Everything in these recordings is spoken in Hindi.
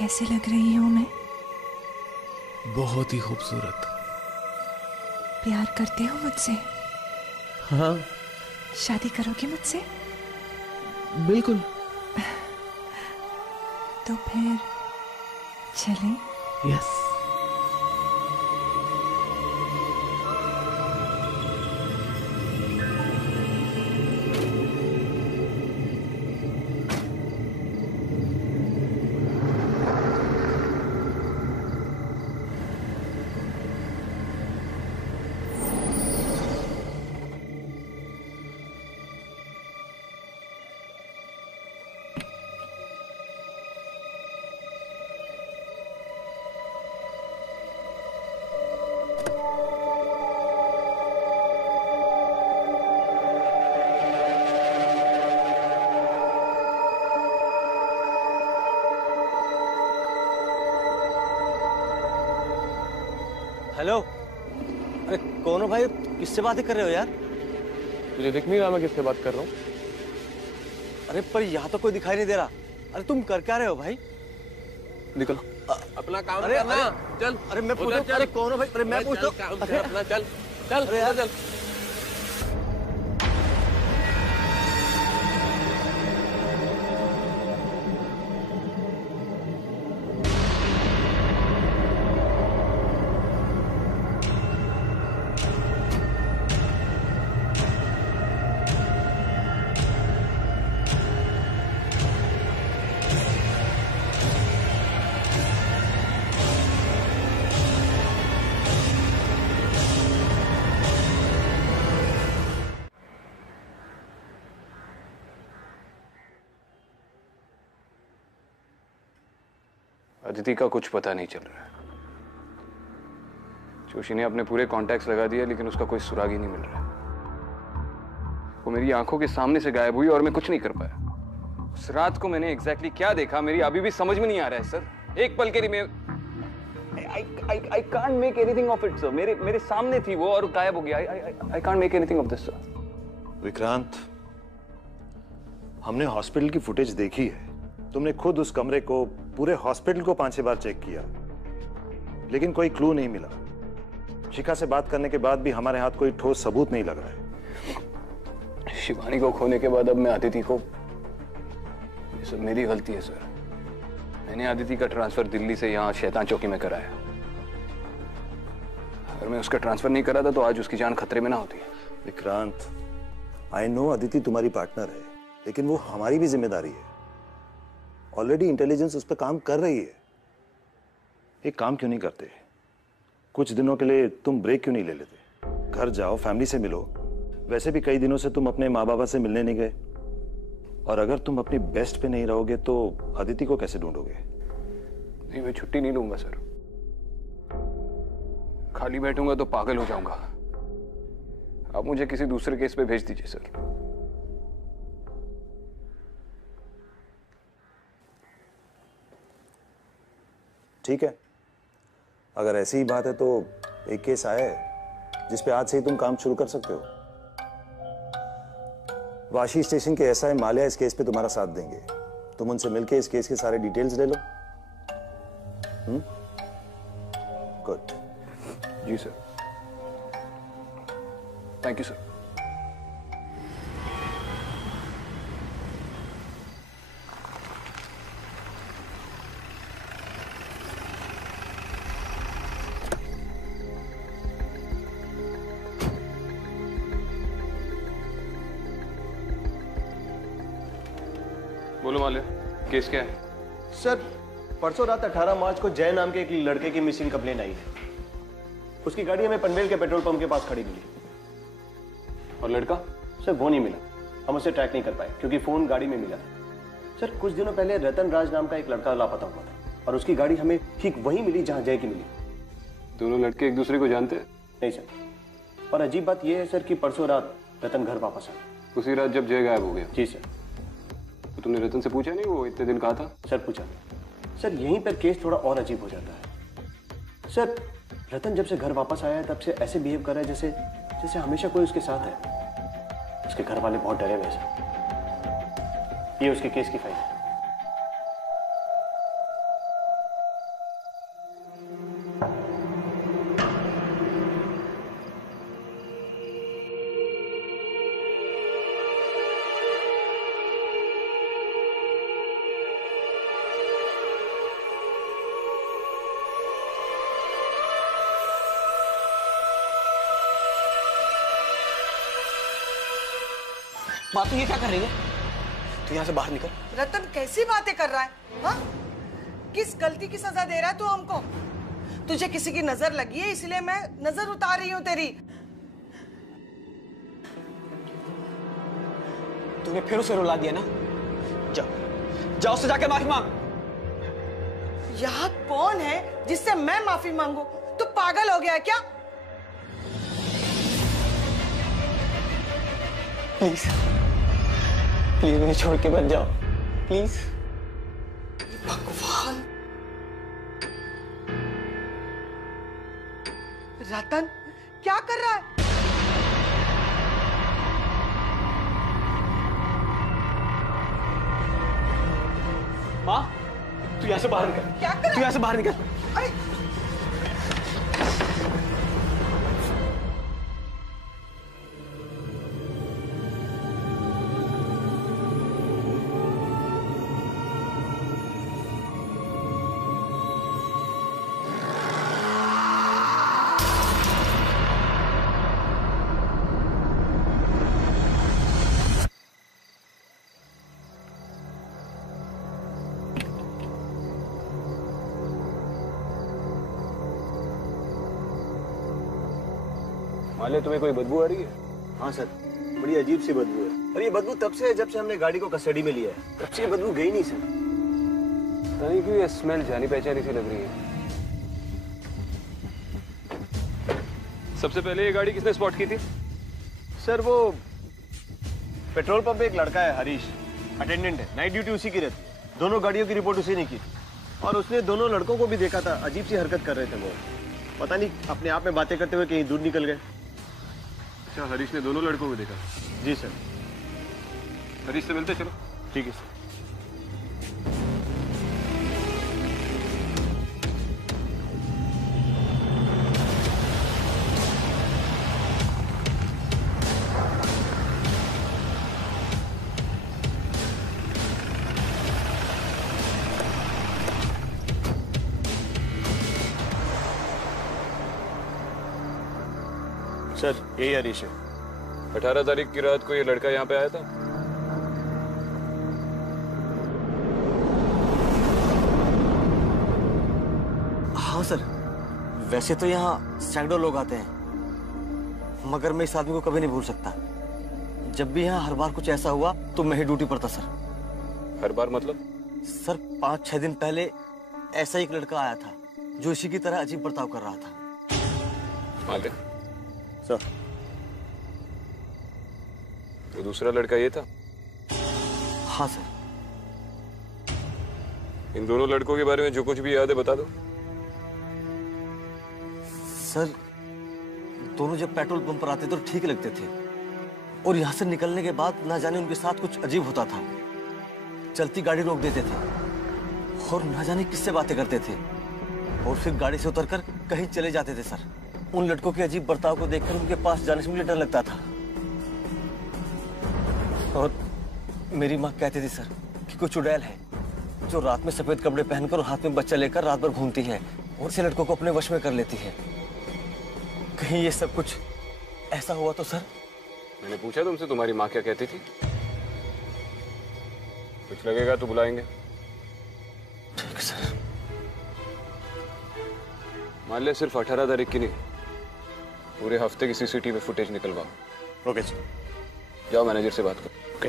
कैसी लग रही हूँ मैं? बहुत ही खूबसूरत। प्यार करते हो मुझसे? हाँ। शादी करोगे मुझसे? बिल्कुल। तो फिर चलें? यस। हेलो, अरे कौन हो भाई? किससे बातें कर रहे हो यार? तुझे दिख नहीं रहा मैं किससे बात कर रहा हूँ? अरे पर यहाँ तो कोई दिखाई नहीं दे रहा। अरे तुम कर क्या रहे हो भाई? निकलो। अपना काम अरे करना। चल। अरे मैं पूछता हूँ, अरे कौन हो भाई? अरे मैं पूछता हूँ। अपना चल चल। अरे यार चल। अदिति का कुछ पता नहीं चल रहा है। जोशी ने अपने पूरे कॉन्टैक्ट्स लगा दिए लेकिन उसका कोई सुराग ही नहीं मिल रहा। वो मेरी आंखों के सामने से गायब हुई और मैं कुछ नहीं कर पाया। उस रात को मैंने एग्जैक्टली क्या देखा मेरी अभी भी समझ में नहीं आ रहा है सर। एक पल के लिए मैं I can't make anything of it sir. मेरे सामने थी वो और गायब हो गया। I can't make anything of this sir. Vikrant, हमने हॉस्पिटल की फुटेज देखी है। तुमने खुद उस कमरे को, पूरे हॉस्पिटल को 5-6 बार चेक किया, लेकिन कोई क्लू नहीं मिला। शिखा से बात करने के बाद भी हमारे हाथ कोई ठोस सबूत नहीं लग रहा है। शिवानी को खोने के बाद अब मैं अदिति को, ये सब मेरी गलती है सर। मैंने अदिति का ट्रांसफर दिल्ली से यहाँ शैतान चौकी में कराया। अगर मैं उसका ट्रांसफर नहीं करा था तो आज उसकी जान खतरे में ना होती। विक्रांत, आई नो अदिति तुम्हारी पार्टनर है, लेकिन वो हमारी भी जिम्मेदारी है। ऑलरेडी इंटेलिजेंस उस पर काम कर रही है। एक काम क्यों नहीं करते? कुछ दिनों के लिए तुम ब्रेक क्यों नहीं ले लेते? घर जाओ, फैमिली से मिलो। वैसे भी कई दिनों से तुम अपने माँ बाबा से मिलने नहीं गए, और अगर तुम अपनी बेस्ट पे नहीं रहोगे तो अदिति को कैसे ढूंढोगे? नहीं, मैं छुट्टी नहीं लूंगा सर। खाली बैठूंगा तो पागल हो जाऊंगा। आप मुझे किसी दूसरे केस पे भेज दीजिए सर। ठीक है, अगर ऐसी ही बात है तो एक केस आया है जिसपे आज से ही तुम काम शुरू कर सकते हो। वाशी स्टेशन के एसआई माल्या इस केस पे तुम्हारा साथ देंगे। तुम उनसे मिलके इस केस के सारे डिटेल्स ले लो। गुड। जी सर। Thank you sir. बोलो माल्या, केस क्या है? सर, परसों रात 18 मार्च को जय नाम के एक लड़के की मिसिंग कंप्लेंट आई है। उसकी गाड़ी हमें पनवेल के पेट्रोल पंप के पास खड़ी मिली। और लड़का? सर वो नहीं मिला। हम उसे ट्रैक नहीं कर पाए क्योंकि फोन गाड़ी में मिला। सर कुछ दिनों पहले रतन राज नाम का एक लड़का लापता हुआ था और उसकी गाड़ी हमें ठीक वहीं मिली जहां जय की मिली। दोनों लड़के एक दूसरे को जानते हैं? नहीं सर। और अजीब बात यह है सर कि परसों रात रतन घर वापस आया। उसी रात जब जय गायब हो गया? जी सर। तो तुमने रतन से पूछा नहीं वो इतने दिन कहा था? सर पूछा। सर यहीं पर केस थोड़ा और अजीब हो जाता है। सर रतन जब से घर वापस आया है तब से ऐसे बिहेव कर रहा है जैसे जैसे हमेशा कोई उसके साथ है। उसके घर वाले बहुत डरे हुए हैं सर। ये उसके केस की फाइल है। माँ तू ये क्या कर रही है? तू यहाँ से बाहर निकल। रतन कैसी बातें कर रहा है? हाँ? किस गलती की सजा दे रहा है तू हमको? तुझे किसी की नजर लगी है इसलिए मैं नजर उतार रही हूँ तेरी। तूने फिर उसे रुला दिया ना? जा, जा उससे जाके माफी मांग। यहाँ कौन है जिससे मैं माफी मांगू? तू पागल हो गया है क्या? प्लीज प्लीज मुझे छोड़ के मत जाओ, प्लीज। भगवान, रतन क्या कर रहा है? माँ तू यहाँ से बाहर निकल। क्या कर रहा है? तू यहाँ से बाहर निकल। अरे माले तुम्हें कोई बदबू आ रही है? हाँ सर, बड़ी अजीब सी बदबू है। और ये बदबू तब से है जब से हमने गाड़ी को कस्टडी में लिया है। तब से ये बदबू गई नहीं सर। पता नहीं क्यों ये स्मेल जानी पहचानी सी लग रही है। सबसे पहले ये गाड़ी किसने स्पॉट की थी? सर वो पेट्रोल पंप पे एक लड़का है हरीश, अटेंडेंट है, नाइट ड्यूटी उसी की रहती है। दोनों गाड़ियों की रिपोर्ट उसी ने की और उसने दोनों लड़कों को भी देखा था। अजीब सी हरकत कर रहे थे वो, पता नहीं अपने आप में बातें करते हुए कहीं दूर निकल गए। अच्छा, हरीश ने दोनों लड़कों को देखा? जी सर। हरीश से मिलते चलो। ठीक है सर। सर यही हरीश है। 18 तारीख की रात को ये लड़का यहाँ पे आया था? हाँ सर, वैसे तो यहाँ सैकड़ों लोग आते हैं, मगर मैं इस आदमी को कभी नहीं भूल सकता। जब भी यहाँ हर बार कुछ ऐसा हुआ तो मैं ही ड्यूटी पर था सर। हर बार मतलब? सर 5-6 दिन पहले ऐसा ही एक लड़का आया था जो इसी की तरह अजीब बर्ताव कर रहा था। मालिक सर तो दूसरा लड़का ये था? हाँ सर। इन दोनों लड़कों के बारे में जो कुछ भी याद है बता दो। सर दोनों जब पेट्रोल पंप पर आते तो ठीक लगते थे और यहाँ से निकलने के बाद ना जाने उनके साथ कुछ अजीब होता था। चलती गाड़ी रोक देते थे और ना जाने किससे बातें करते थे और फिर गाड़ी से उतरकर कहीं चले जाते थे सर। उन लड़कों के अजीब बर्ताव को देखकर उनके पास जाने से मुझे डर लगता था। और मेरी माँ कहती थी सर कि कोई चुड़ैल है जो रात में सफेद कपड़े पहनकर और हाथ में बच्चा लेकर रात भर घूमती है और ऐसे लड़कों को अपने वश में कर लेती है। कहीं ये सब कुछ ऐसा हुआ तो सर? मैंने पूछा तुमसे तुम्हारी माँ क्या कहती थी? कुछ लगेगा तो बुलाएंगे। ठीक है सर। मान ले सिर्फ 18 तारीख की नहीं, पूरे हफ्ते की सीसीटीवी फुटेज निकलवाओ। Okay sir. जाओ मैनेजर से बात करो। ओके।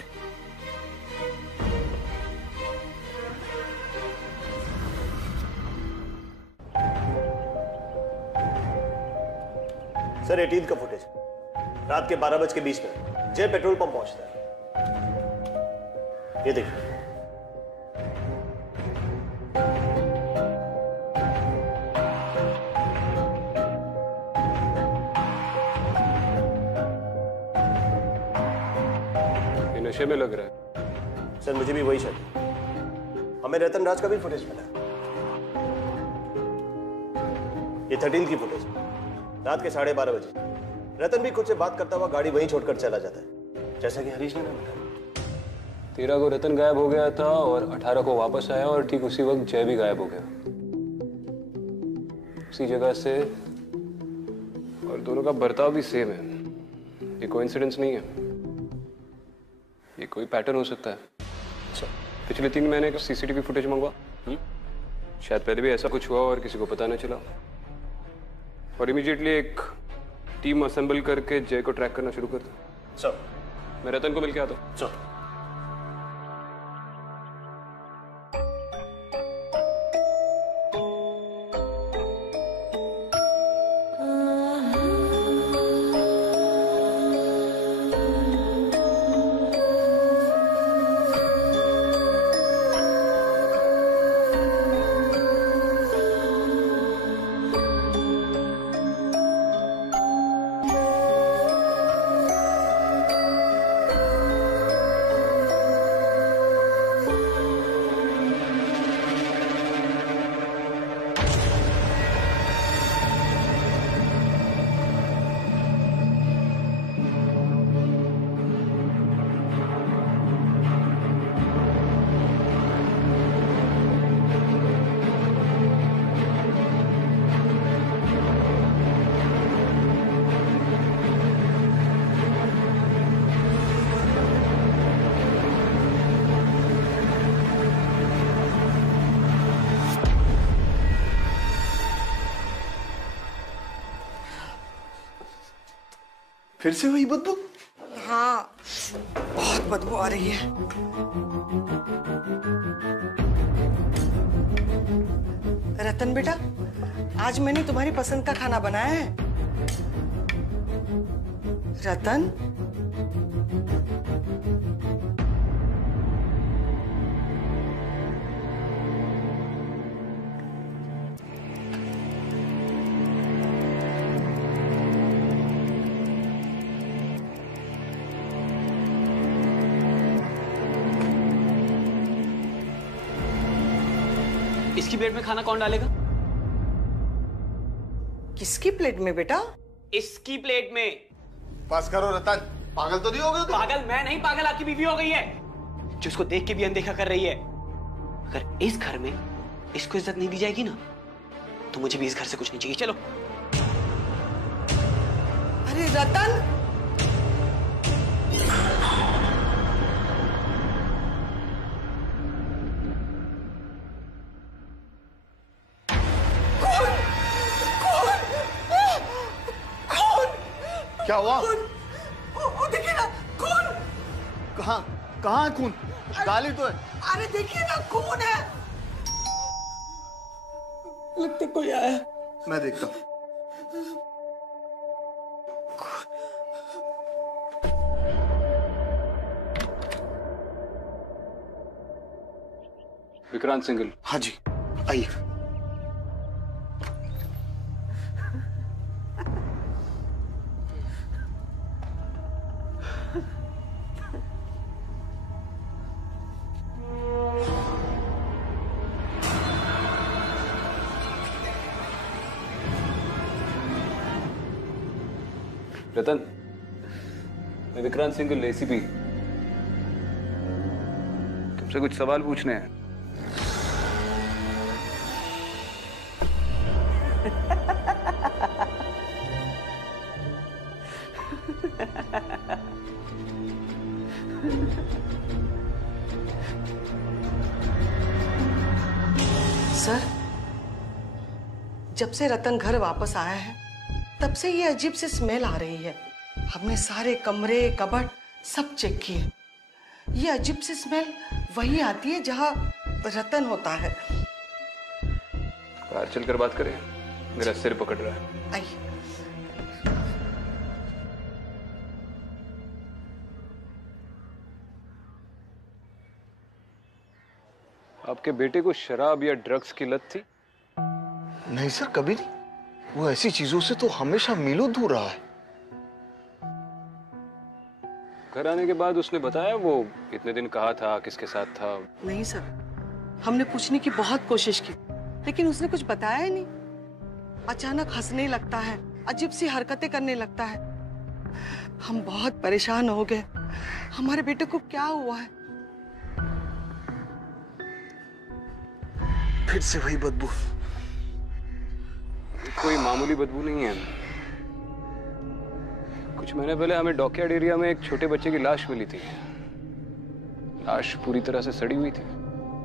सर 18 का फुटेज रात के 12:20 जय पेट्रोल पंप पहुंचता है। ये देखिए। ये नशे में लग रहा है। सर मुझे भी वही शक है। हमें रतन राज का भी फुटेज मिला है। ये 13 की फुटेज रात के 12:30 बजे। रतन भी खुद से बात करता हुआ गाड़ी वहीं छोड़कर चला जाता है, जैसा कि हरीश ने बताया। 13 को रतन गायब हो गया था और 18 को वापस आया और ठीक उसी वक्त जय भी गायब हो गया उसी जगह से, और दोनों का बर्ताव भी सेम है। ये कोइंसिडेंस नहीं है। ये कोई पैटर्न हो सकता है। अच्छा, पिछले 3 महीने का सीसीटीवी फुटेज मंगवा। शायद पहले भी ऐसा कुछ हुआ और किसी को पता न चला, और इमीडिएटली एक टीम असेंबल करके जय को ट्रैक करना शुरू कर दो। सर। मैं रतन को मिल के आता हूँ। सर। फिर से वही बदबू? हाँ, बहुत बदबू आ रही है। रतन बेटा, आज मैंने तुम्हारी पसंद का खाना बनाया है। रतन, इसकी प्लेट में खाना कौन डालेगा? किसकी प्लेट में बेटा? इसकी प्लेट में। पास करो रतन, पागल तो नहीं हो गए तुम? पागल मैं नहीं, पागल आपकी बीवी हो गई है, जो उसको देख के भी अनदेखा कर रही है। अगर इस घर में इसको इज्जत नहीं दी जाएगी ना, तो मुझे भी इस घर से कुछ नहीं चाहिए। चलो। अरे रतन, क्या हुआ? वो देखिए ना, खून। कहाँ कहाँ है खून? गाली तो है। अरे देखिए ना, खून है। लगता कोई आया। मैं देखता हूँ। विक्रांत सिंगल। हाँ जी, आइए। रतन, मैं विक्रांत सिंगल, एसीपी। तुमसे कुछ सवाल पूछने हैं। सर, जब से रतन घर वापस आया है, तब से ये अजीब सी स्मेल आ रही है। हमने सारे कमरे, कबर्ड सब चेक किए। ये अजीब सी स्मेल वही आती है जहां रतन होता है। बाहर चलकर बात करें, मेरा सिर पकड़ रहा है। आइए। आपके बेटे को शराब या ड्रग्स की लत थी? नहीं सर, कभी नहीं। वो ऐसी चीजों से तो हमेशा मीलों दूर रहा है। घर आने के बाद उसने बताया वो इतने दिन कहाँ था, किसके साथ था? नहीं सर, हमने पूछने की बहुत कोशिश की, लेकिन उसने कुछ बताया ही नहीं। अचानक हंसने लगता है, अजीब सी हरकतें करने लगता है। हम बहुत परेशान हो गए। हमारे बेटे को क्या हुआ है? फिर से वही बदबू। कोई मामूली बदबू नहीं है। कुछ महीने पहले हमें डॉकयार्ड एरिया में एक छोटे बच्चे की लाश मिली थी। लाश पूरी तरह से सड़ी हुई थी।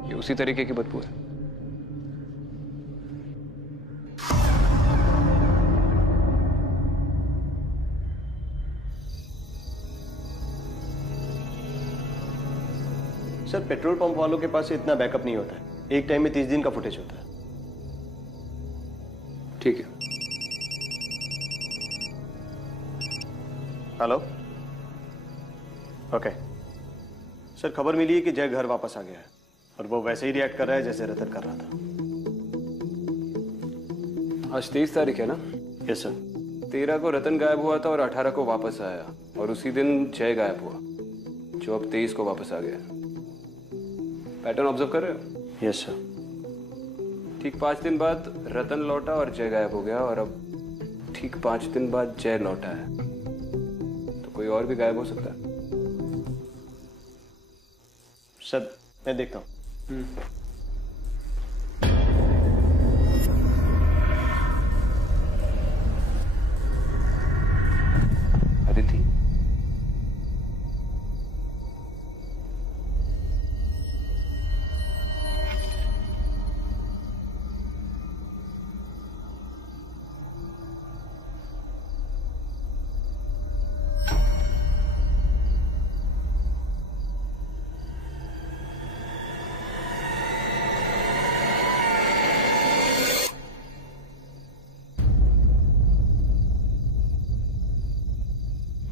ये उसी तरीके की बदबू है। सर पेट्रोल पंप वालों के पास इतना बैकअप नहीं होता है। एक टाइम में 30 दिन का फुटेज होता है। ठीक है। हेलो। ओके सर, खबर मिली है कि जय घर वापस आ गया है और वो वैसे ही रिएक्ट कर रहा है जैसे रतन कर रहा था। आज 23 तारीख है ना? Yes sir. 13 को रतन गायब हुआ था और 18 को वापस आया और उसी दिन जय गायब हुआ, जो अब 23 को वापस आ गया। पैटर्न ऑब्जर्व कर रहे हो? Yes sir. ठीक 5 दिन बाद रतन लौटा और जय गायब हो गया, और अब ठीक 5 दिन बाद जय लौटा है, तो कोई और भी गायब हो सकता है। सर मैं देखता हूँ। अदिति,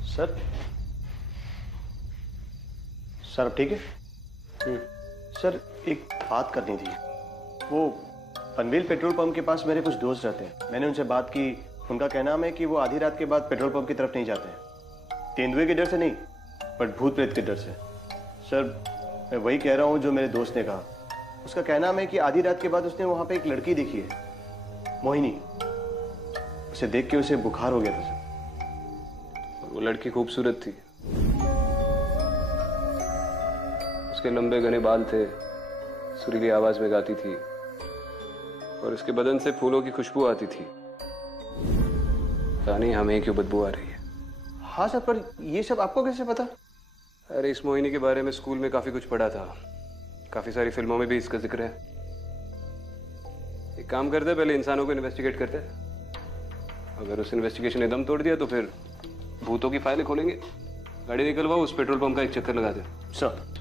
सर सर अब ठीक है? सर एक बात करनी थी। वो पनवेल पेट्रोल पंप के पास मेरे कुछ दोस्त रहते हैं। मैंने उनसे बात की। उनका कहना है कि वो आधी रात के बाद पेट्रोल पंप की तरफ नहीं जाते हैं। तेंदुए के डर से नहीं, बट भूत प्रेत के डर से। सर मैं वही कह रहा हूँ जो मेरे दोस्त ने कहा। उसका कहना है कि आधी रात के बाद उसने वहाँ पे एक लड़की देखी है, मोहिनी। उसे देख के उसे बुखार हो गया था सर। वो लड़की खूबसूरत थी। उसके लंबे घने बाल थे, सुरीली आवाज में गाती थी और उसके बदन से फूलों की खुशबू आती थी। पता नहीं हमें क्यों बदबू आ रही है। हाँ सर, पर ये सब आपको कैसे पता? अरे इस मोहिनी के बारे में स्कूल में काफी कुछ पढ़ा था। काफी सारी फिल्मों में भी इसका जिक्र है। एक काम करते, पहले इंसानों को इन्वेस्टिगेट करते। अगर उस इन्वेस्टिगेशन ने दम तोड़ दिया तो फिर भूतों की फाइलें खोलेंगे। गाड़ी निकलवाओ, उस पेट्रोल पंप का एक चक्कर लगा दे। सर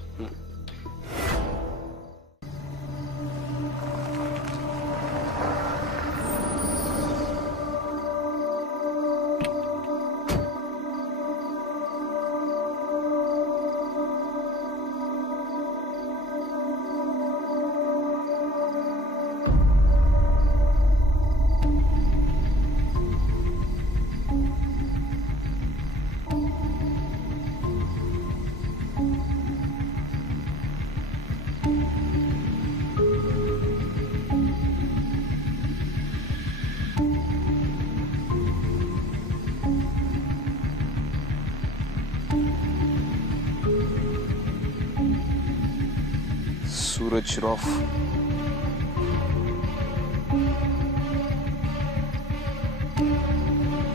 सूरज श्रॉफ।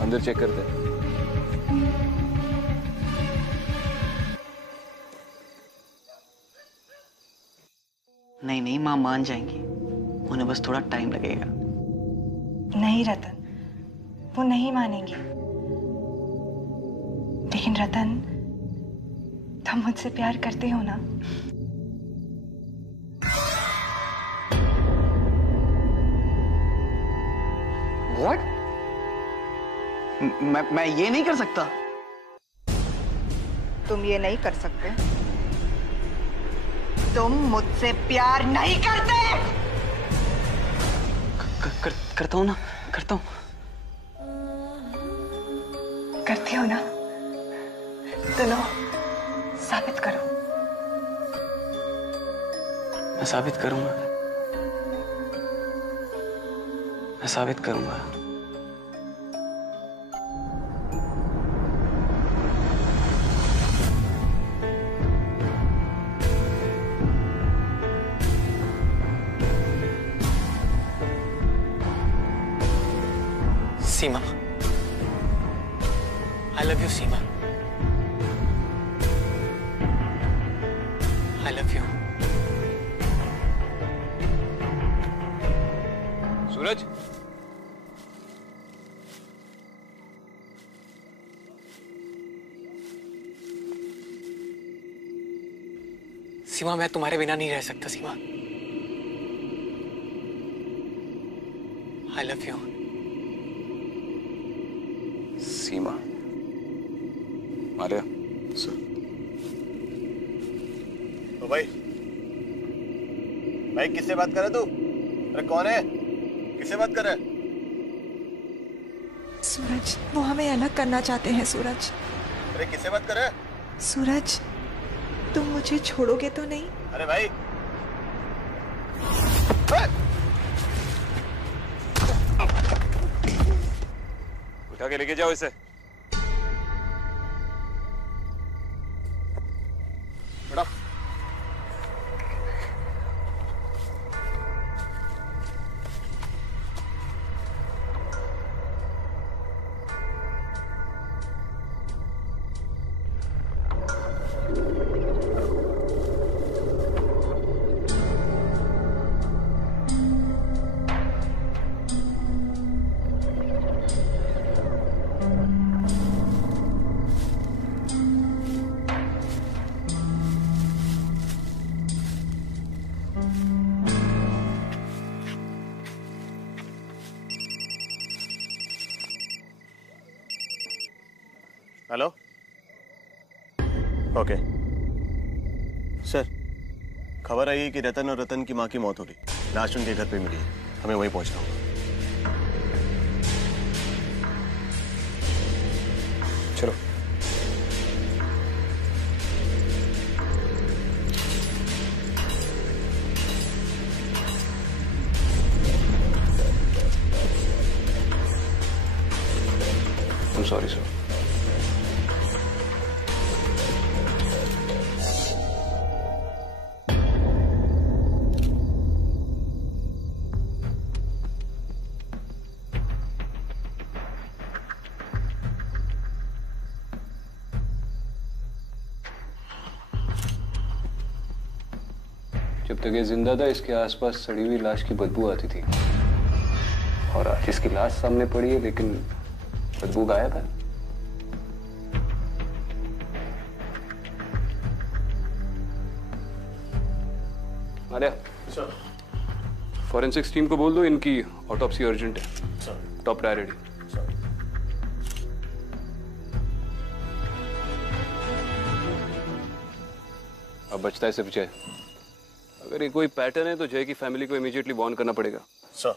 अंदर चेक करते हैं। नहीं नहीं, माँ मान जाएंगी। उन्हें बस थोड़ा टाइम लगेगा। नहीं रतन, वो नहीं मानेंगे। लेकिन रतन, तुम मुझसे प्यार करते हो ना? What? मैं ये नहीं कर सकता। तुम ये नहीं कर सकते। तुम मुझसे प्यार नहीं करते। करता हूँ ना, करता हूँ। करते हो ना? तो लो, साबित करो। मैं साबित करूंगा। मैं साबित करूंगा। सीमा, I love you, Seema. I love you. सूरज, सीमा, मैं तुम्हारे बिना नहीं रह सकता सीमा। I love you. Seema, Maria. Sir. तो भाई किससे बात कर रहे तू? अरे कौन है? किससे बात कर रहे? सूरज, वो हमें अलग करना चाहते हैं। सूरज, अरे किससे बात कर रहे? सूरज, तुम मुझे छोड़ोगे तो नहीं? अरे भाई उठा के लेके जाओ इसे। बड़ा हेलो। ओके सर, खबर आई है कि रतन और रतन की माँ की मौत हो गई। लाश उनके घर पे मिली है। हमें वहीं पहुंचना होगा। चलो। I'm sorry, sir. जब तक ये जिंदा था, इसके आसपास सड़ी हुई लाश की बदबू आती थी। और आज इसकी लाश सामने पड़ी है, लेकिन बदबू गायब है। आर्या, सर। फॉरेंसिक्स टीम को बोल दो, इनकी ऑटोप्सी अर्जेंट है। सर। Top priority. सर। अब बचता है सिर्फ जय। अगर ये कोई पैटर्न है तो जय की फैमिली को इमीडिएटली वार्न करना पड़ेगा। सर।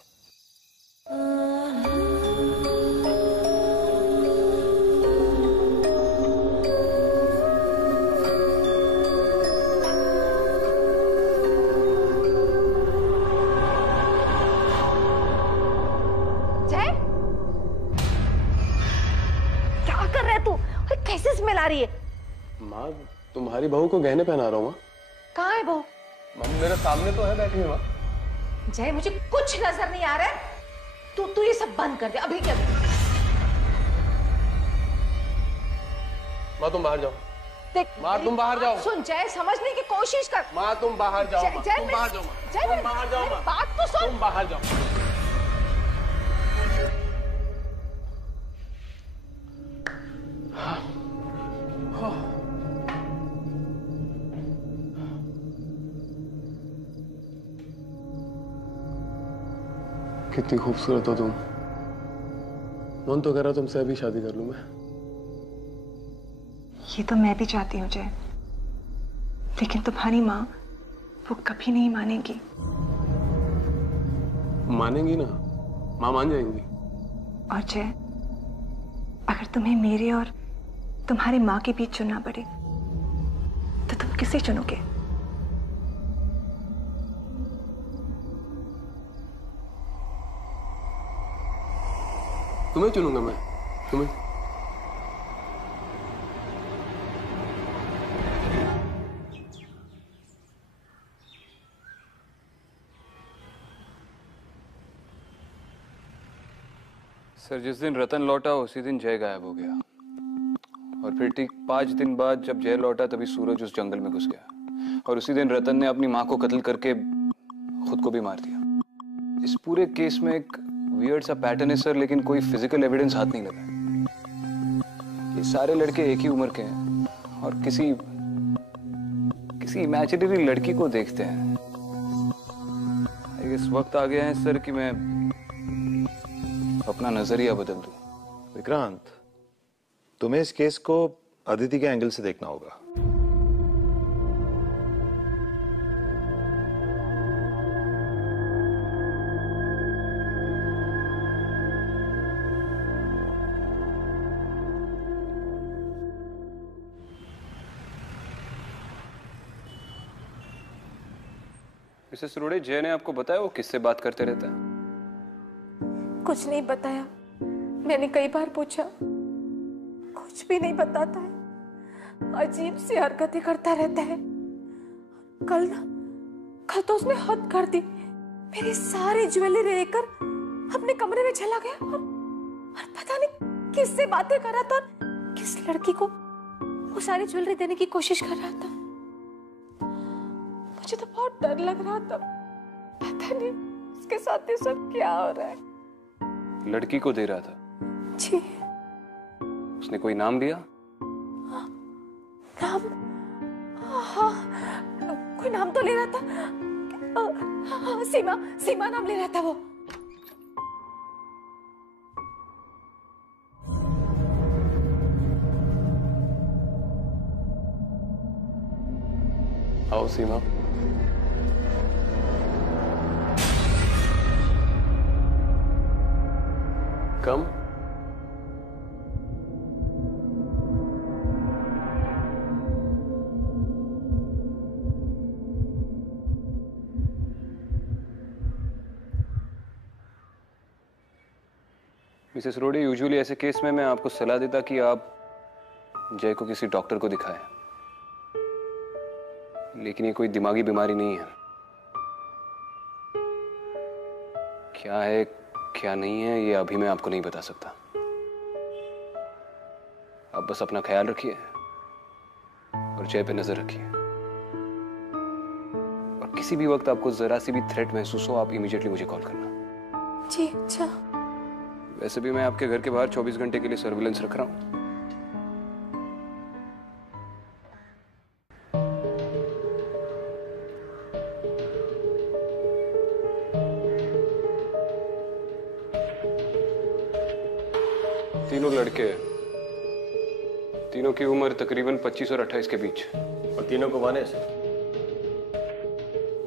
जय, क्या कर रहे तू? कैसे स्मेल आ रही है? माँ, तुम्हारी बहू को गहने पहना रहा हूँ। माँ, कहाँ है बहू? मम्मी मेरे सामने तो है बैठी हुई। माँ, जय, मुझे कुछ नजर नहीं आ रहा है। तू ये सब बंद कर दे अभी के अभी। माँ तुम बाहर जाओ। देख, माँ तुम बाहर जाओ। सुन जय, समझने की कोशिश कर। माँ तुम बाहर जाओ। माँ तुम बाहर जाओ। जय, तुम बाहर जाओ। मेरी बात तो सुन। तुम बाहर जाओ। कितनी खूबसूरत हो तुम। मन तो कह रहा तुमसे अभी शादी कर लूं मैं। ये तो मैं भी चाहती हूँ जय, लेकिन तुम्हारी माँ वो कभी नहीं मानेगी। मानेंगी ना, माँ मान जाएंगी। और जय, अगर तुम्हें मेरे और तुम्हारी माँ के बीच चुनना पड़े तो तुम किसे चुनोगे? तुम्हें चुनूंगा मैं, तुम्हें। सर, जिस दिन रतन लौटा उसी दिन जय गायब हो गया। और फिर ठीक 5 दिन बाद जब जय लौटा तभी सूरज उस जंगल में घुस गया। और उसी दिन रतन ने अपनी माँ को कत्ल करके खुद को भी मार दिया। इस पूरे केस में एक वियर्ड सा पैटर्न है सर, लेकिन कोई फिजिकल एविडेंस हाथ नहीं लगा। ये सारे लड़के एक ही उम्र के हैं और किसी इमेजिनरी लड़की को देखते हैं। इस वक्त आ गया है सर कि मैं अपना नजरिया बदल दूं। विक्रांत, तुम्हें इस केस को अदिति के एंगल से देखना होगा। मिसेस रोड़े, जय ने आपको बताया वो किससे बात करते रहता है? कुछ नहीं बताया। मैंने कई बार पूछा, कुछ भी नहीं बताता है। अजीब सी हरकतें करता रहता है। कल तो उसने हद कर दी। मेरी सारी ज्वेलरी लेकर अपने कमरे में चला गया और पता नहीं किससे बातें कर रहा था और किस लड़की को वो सारी ज्वेलरी देने की कोशिश कर रहा था। मुझे तो बहुत डर लग रहा था। पता नहीं उसके साथ ये सब क्या हो रहा है। लड़की को दे रहा था? जी। उसने कोई नाम लिया? नाम? हाँ, कोई नाम तो ले रहा था। हाँ, सीमा नाम ले रहा था वो। आओ सीमा। कम। मिसेस रोड़े, यूजुअली ऐसे केस में मैं आपको सलाह देता कि आप जय को किसी डॉक्टर को दिखाएं, लेकिन ये कोई दिमागी बीमारी नहीं है। क्या है क्या नहीं है ये अभी मैं आपको नहीं बता सकता। आप बस अपना ख्याल रखिए और जय पे नजर रखिए, और किसी भी वक्त आपको जरा सी भी थ्रेट महसूस हो, आप इमीडिएटली मुझे कॉल करना। जी अच्छा। वैसे भी मैं आपके घर के बाहर 24 घंटे के लिए सर्विलेंस रख रहा हूं। तीनों लड़के हैं, तीनों की उम्र तकरीबन 25 और 28 के बीच। और तीनों को वाने से?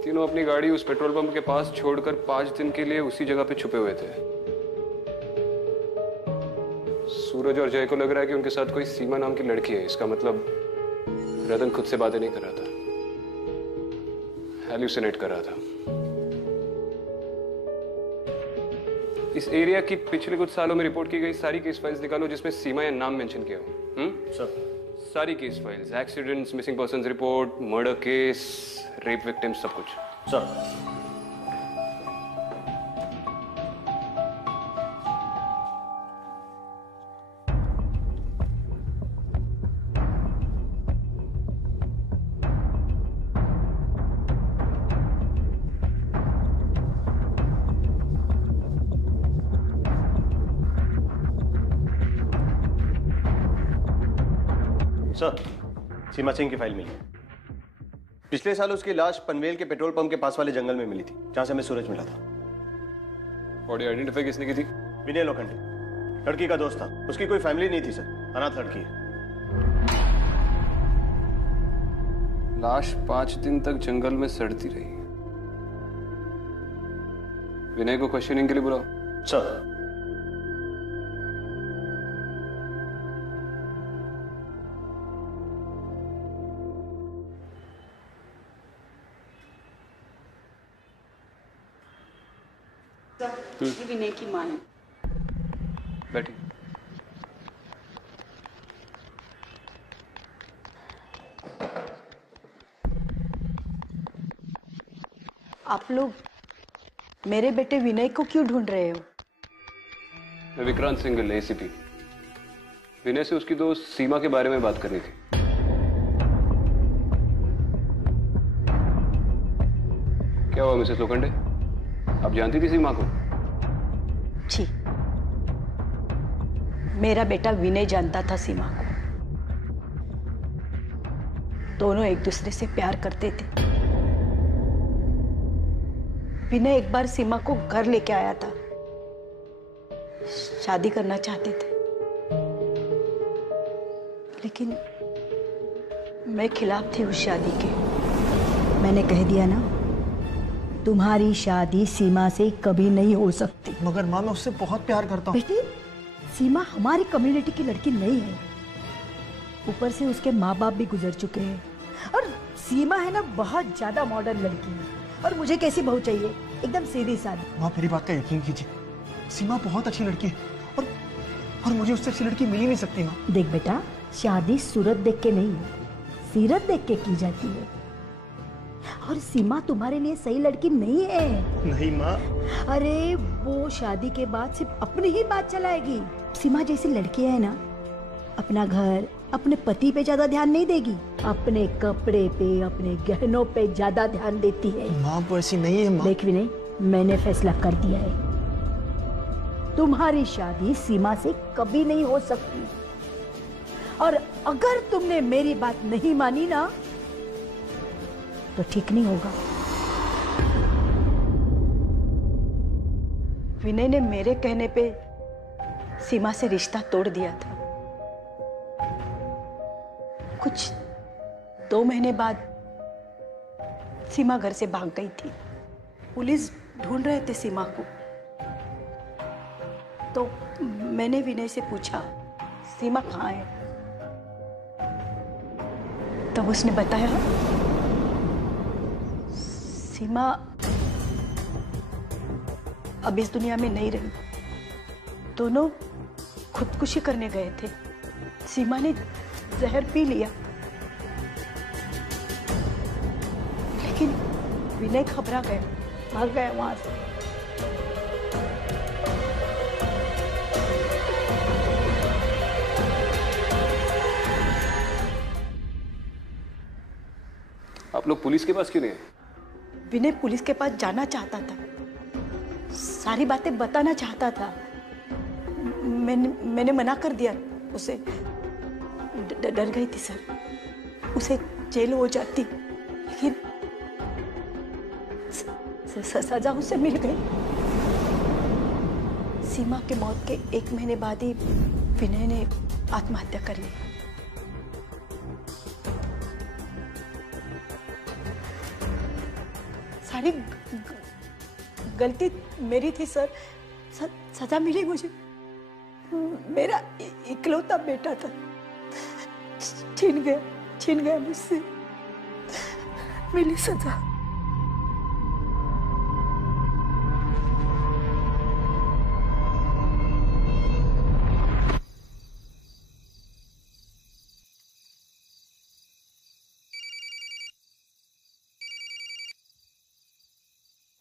तीनों अपनी गाड़ी उस पेट्रोल पंप के पास छोड़कर 5 दिन के लिए उसी जगह पे छुपे हुए थे। सूरज और जय को लग रहा है कि उनके साथ कोई सीमा नाम की लड़की है। इसका मतलब रतन खुद से बातें नहीं कर रहा था, हैल्यूसिनेट कर रहा था। इस एरिया की पिछले कुछ सालों में रिपोर्ट की गई सारी केस फाइल्स निकालो जिसमें सीमा या नाम मेंशन किया हो। सर, सारी case files, accidents, missing persons report, murder case, rape victims, सब कुछ। सर। सर, सीमा सिंह की फाइल मिली। पिछले साल उसकी लाश पनवेल के पेट्रोल पंप के पास वाले जंगल में मिली थी, जहां से हमें सूरज मिला था। बॉडी आइडेंटिफाई किसने की थी? विनय लोखंडे, लड़की का दोस्त था। उसकी कोई फैमिली नहीं थी सर, अनाथ लड़की है। लाश 5 दिन तक जंगल में सड़ती रही। विनय को क्वेश्चनिंग के लिए बुलाओ। सर। विनय की मां है। बैठी। आप लोग मेरे बेटे विनय को क्यों ढूंढ रहे हो? मैं विक्रांत सिंघल, एसीपी। विनय से उसकी दोस्त सीमा के बारे में बात करनी थी। क्या हुआ मिसेस लोखंडे? आप जानती थी सीमा को? जी, मेरा बेटा विनय जानता था सीमा को। दोनों एक दूसरे से प्यार करते थे। विनय एक बार सीमा को घर लेके आया था, शादी करना चाहते थे, लेकिन मैं खिलाफ थी उस शादी के। मैंने कह दिया ना, तुम्हारी शादी सीमा से कभी नहीं हो सकती। मगर माँ, मैं उससे बहुत प्यार करता हूँ। बेटी, सीमा हमारी कम्युनिटी की लड़की नहीं है। ऊपर से उसके माँ बाप भी गुजर चुके हैं, और सीमा है ना बहुत ज्यादा मॉडर्न लड़की है। और मुझे कैसी बहू चाहिए? एकदम सीधी सादी। माँ, मेरी बात का यकीन कीजिए, सीमा बहुत अच्छी लड़की है, और मुझे उससे अच्छी लड़की मिल ही नहीं सकती माँ। देख बेटा, शादी सूरत देख के नहीं, सीरत देख के की जाती है। और सीमा तुम्हारे लिए सही लड़की नहीं है। नहीं माँ। अरे वो शादी के बाद सिर्फ अपनी ही बात चलाएगी। सीमा जैसी लड़की है ना, अपना घर, अपने पति पे ज्यादा ध्यान नहीं देगी, अपने कपड़े पे, अपने गहनों पे ज्यादा ध्यान देती है। माँ, वो ऐसी नहीं है माँ। देख विनय, मैंने फैसला कर दिया है, तुम्हारी शादी सीमा से कभी नहीं हो सकती। और अगर तुमने मेरी बात नहीं मानी ना, तो ठीक नहीं होगा। विनय ने मेरे कहने पे सीमा से रिश्ता तोड़ दिया था। कुछ 2 महीने बाद सीमा घर से भाग गई थी। पुलिस ढूंढ रहे थे सीमा को। तो मैंने विनय से पूछा, सीमा कहाँ है? तब उसने बताया, सीमा अब इस दुनिया में नहीं रही। दोनों खुदकुशी करने गए थे। सीमा ने जहर पी लिया, लेकिन विनय घबरा गया, भाग गया वहां से। आप लोग पुलिस के पास क्यों नहीं गए? विनय पुलिस के पास जाना चाहता था, सारी बातें बताना चाहता था। मैंने मना कर दिया उसे। डर गई थी सर, उसे जेल हो जाती, लेकिन सजा उसे मिल गई। सीमा के मौत के 1 महीने बाद ही विनय ने आत्महत्या कर ली। सारी गलती मेरी थी सर। सजा मिली मुझे। मेरा इकलौता बेटा था, छीन गया मुझसे। मिली सजा।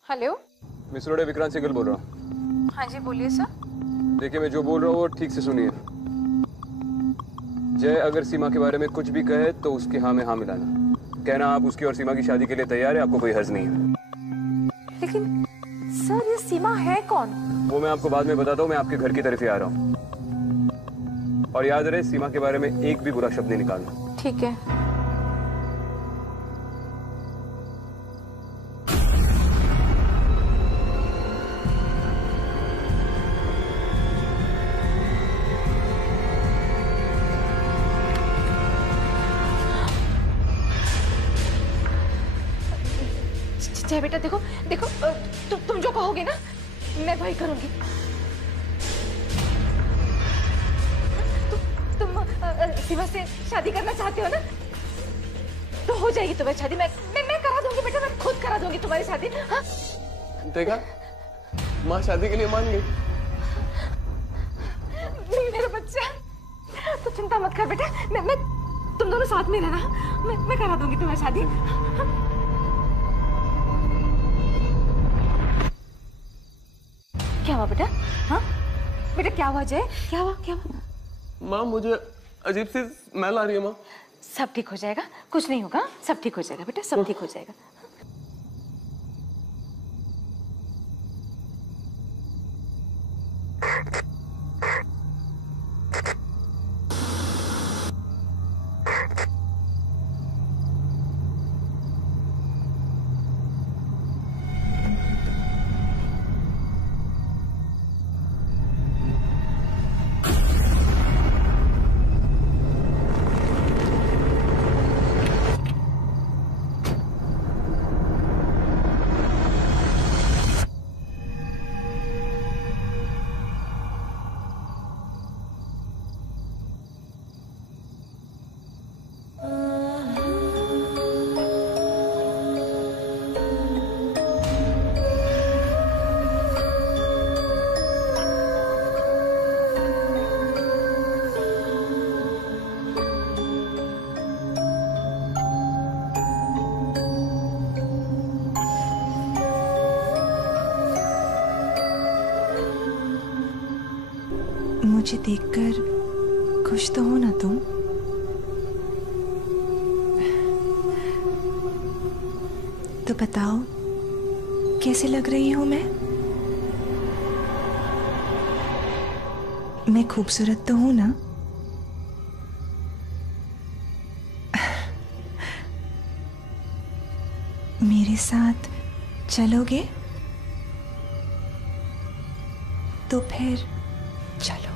हेलो, मिस रोडे, विक्रांत सिंगल बोल रहा हूँ। हाँ जी बोलिए सर। देखिए, मैं जो बोल रहा हूँ वो ठीक से सुनिए। जय अगर सीमा के बारे में कुछ भी कहे तो उसकी हाँ में हाँ मिलाना। कहना आप उसकी और सीमा की शादी के लिए तैयार है, आपको कोई हर्ज नहीं है। लेकिन सर, ये सीमा है कौन? वो मैं आपको बाद में बताता हूँ। मैं आपके घर की तरफ ही आ रहा हूँ। और याद रहे, सीमा के बारे में एक भी बुरा शब्द नहीं निकालना। ठीक है। जय बेटा, देखो देखो, तुम जो कहोगे ना मैं वही करूंगी। तुम सीमा से शादी करना चाहते हो ना, तो हो जाएगी तुम्हारी शादी। मैं करा दूंगी बेटा, मैं खुद करा दूंगी तुम्हारी शादी। हाँ? देखा, माँ शादी के लिए मान गई। मेरा बच्चा, तो चिंता मत कर बेटा। मैं तुम दोनों साथ में रहना। मैं करा दूंगी तुम्हारी शादी। हाँ? क्या हुआ बेटा? हाँ बेटा, क्या हुआ जय? क्या हुआ? माँ, मुझे अजीब सी स्मेल आ रही है माँ। सब ठीक हो जाएगा, कुछ नहीं होगा, सब ठीक हो जाएगा बेटा, सब ठीक हो जाएगा। मुझे देखकर खुश तो हो ना तुम? तो बताओ कैसे लग रही हूं मैं? मैं खूबसूरत तो हूं ना? मेरे साथ चलोगे? तो फिर चलो।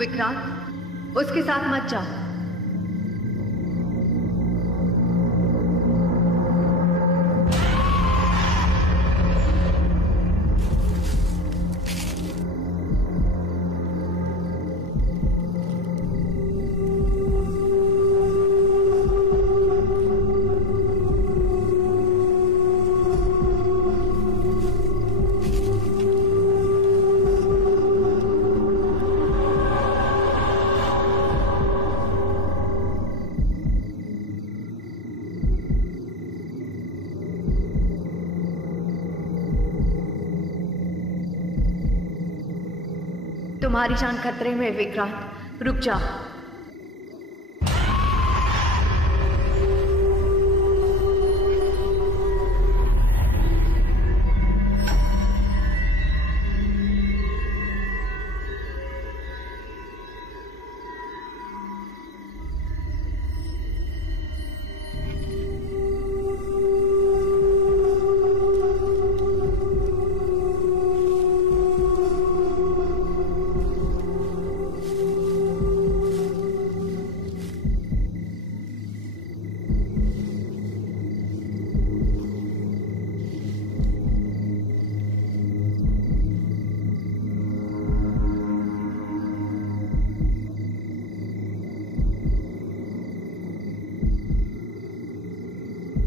विक्रांत, उसके साथ मत जा। तुम्हारी जान खतरे में, विक्रांत, रुक जा।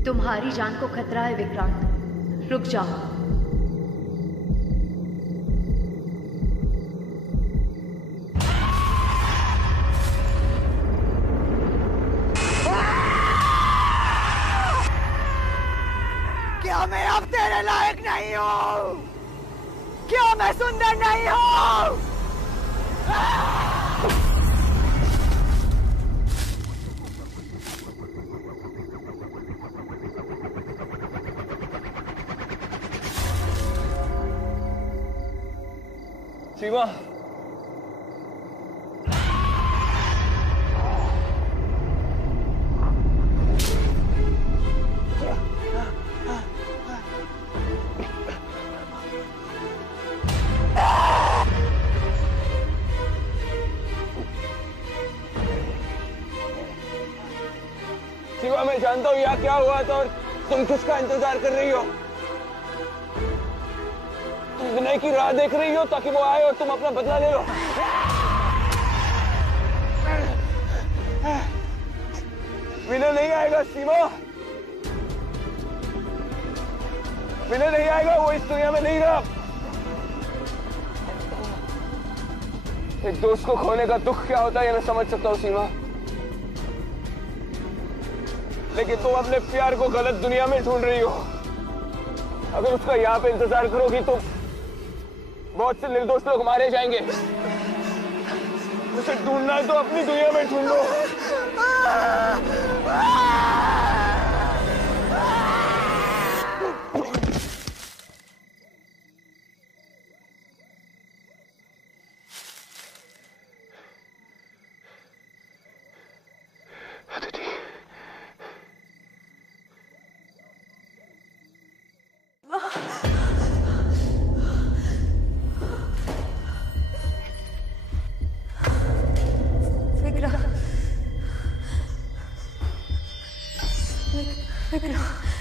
तुम्हारी जान को खतरा है विक्रांत, रुक जाओ। क्या मैं अब तेरे लायक नहीं हूँ? क्या मैं सुंदर नहीं हूँ? सीमा, सीमा, मैं जानता हूँ यहाँ क्या हुआ था और तुम किसका इंतजार कर रही हो। विनय की राह देख रही हो ताकि वो आए और तुम अपना बदला ले लो। विनय नहीं आएगा सीमा, विनय नहीं आएगा, वो इस दुनिया में नहीं रहा। एक दोस्त को खोने का दुख क्या होता है ये मैं समझ सकता हूँ सीमा, लेकिन तुम अपने प्यार को गलत दुनिया में ढूंढ रही हो। अगर उसका यहाँ पे इंतजार करोगी तो बहुत से निर्दोष लोग मारे जाएंगे। उसे ढूंढना है तो अपनी दुनिया में ढूंढो। विक्रम